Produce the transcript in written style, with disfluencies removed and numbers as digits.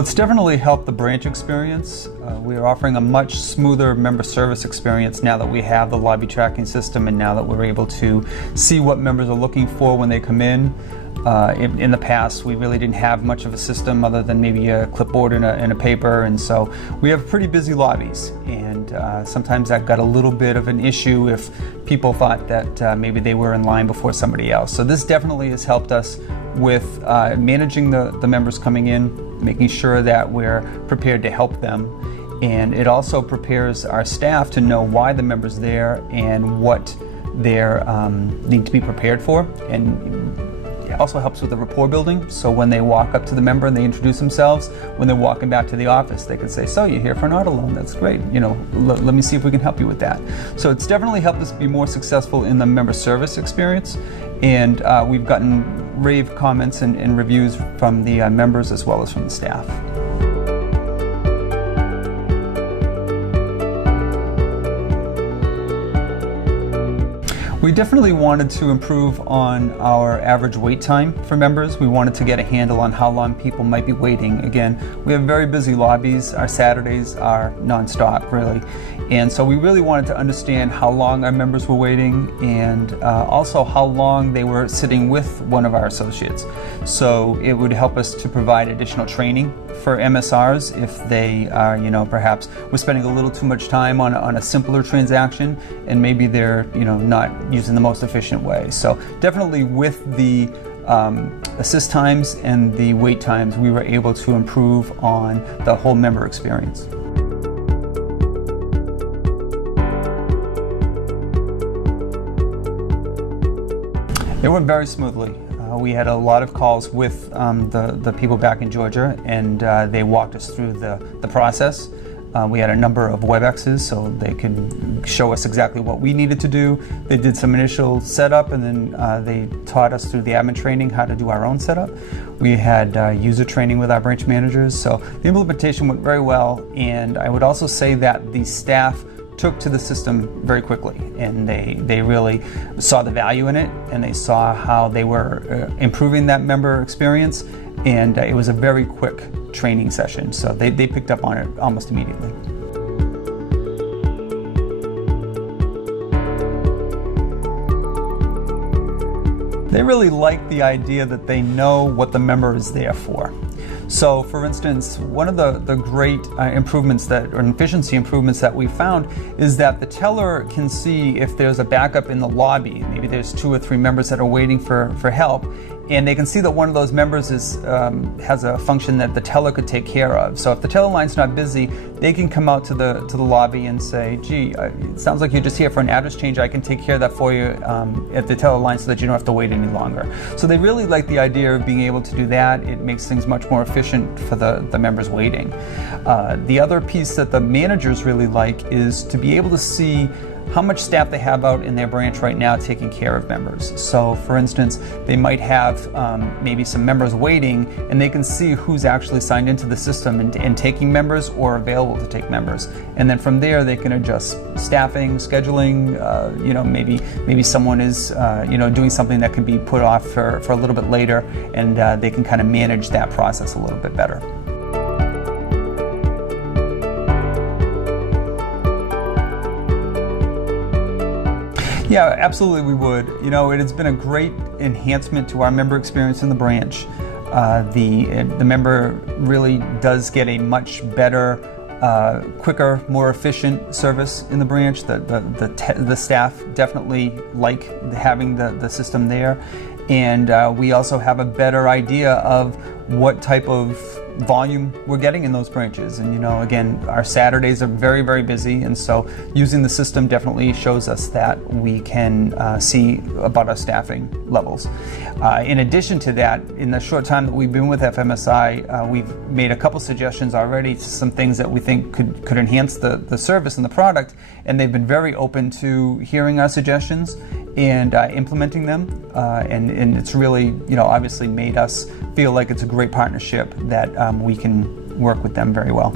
Well, it's definitely helped the branch experience. We are offering a much smoother member service experience now that we have the lobby tracking system, and now that we're able to see what members are looking for when they come in. In the past, we really didn't have much of a system other than maybe a clipboard and a paper, and so we have pretty busy lobbies, and sometimes that got a little bit of an issue if people thought that maybe they were in line before somebody else. So this definitely has helped us with managing the members coming in, making sure that we're prepared to help them, and it also prepares our staff to know why the member's there and what they need to be prepared for, and it also helps with the rapport building. So when they walk up to the member and they introduce themselves, when they're walking back to the office, they can say, "So you're here for an auto loan? That's great. Let me see if we can help you with that." So it's definitely helped us be more successful in the member service experience, and we've gotten rave comments and reviews from the members as well as from the staff. We definitely wanted to improve on our average wait time for members. We wanted to get a handle on how long people might be waiting. Again, we have very busy lobbies. Our Saturdays are nonstop, really. And so we really wanted to understand how long our members were waiting, and also how long they were sitting with one of our associates. So it would help us to provide additional training for MSRs if they are, perhaps we're spending a little too much time on a simpler transaction, and maybe they're, not using the most efficient way. So definitely with the assist times and the wait times, we were able to improve on the whole member experience. It went very smoothly. We had a lot of calls with the people back in Georgia, and they walked us through the process. We had a number of WebExes so they could show us exactly what we needed to do. They did some initial setup, and then they taught us through the admin training how to do our own setup. We had user training with our branch managers, so the implementation went very well, and I would also say that the staff took to the system very quickly, and they really saw the value in it, and they saw how they were improving that member experience, and it was a very quick training session, so they picked up on it almost immediately. They really like the idea that they know what the member is there for. So, for instance, one of the great improvements or efficiency improvements that we found is that the teller can see if there's a backup in the lobby. Maybe there's 2 or 3 members that are waiting for help, and they can see that one of those members has a function that the teller could take care of. So if the teller line's not busy, they can come out to the lobby and say, "Gee, it sounds like you're just here for an address change. I can take care of that for you at the teller line so that you don't have to wait any longer." So they really like the idea of being able to do that. It makes things much more efficient for the members waiting. The other piece that the managers really like is to be able to see how much staff they have out in their branch right now taking care of members. So for instance, they might have maybe some members waiting, and they can see who's actually signed into the system and taking members or available to take members. And then from there they can adjust staffing, scheduling, maybe someone is doing something that can be put off for a little bit later, and they can kind of manage that process a little bit better. Yeah, absolutely we would. It has been a great enhancement to our member experience in the branch. The member really does get a much better, quicker, more efficient service in the branch. The staff definitely like having the system there. And we also have a better idea of what type of volume we're getting in those branches. And again, our Saturdays are very, very busy, and so using the system definitely shows us that we can see about our staffing levels. In addition to that, in the short time that we've been with FMSI, we've made a couple suggestions already to some things that we think could enhance the service and the product, and they've been very open to hearing our suggestions and implementing them, and it's really obviously made us feel like it's a great partnership that we can work with them very well.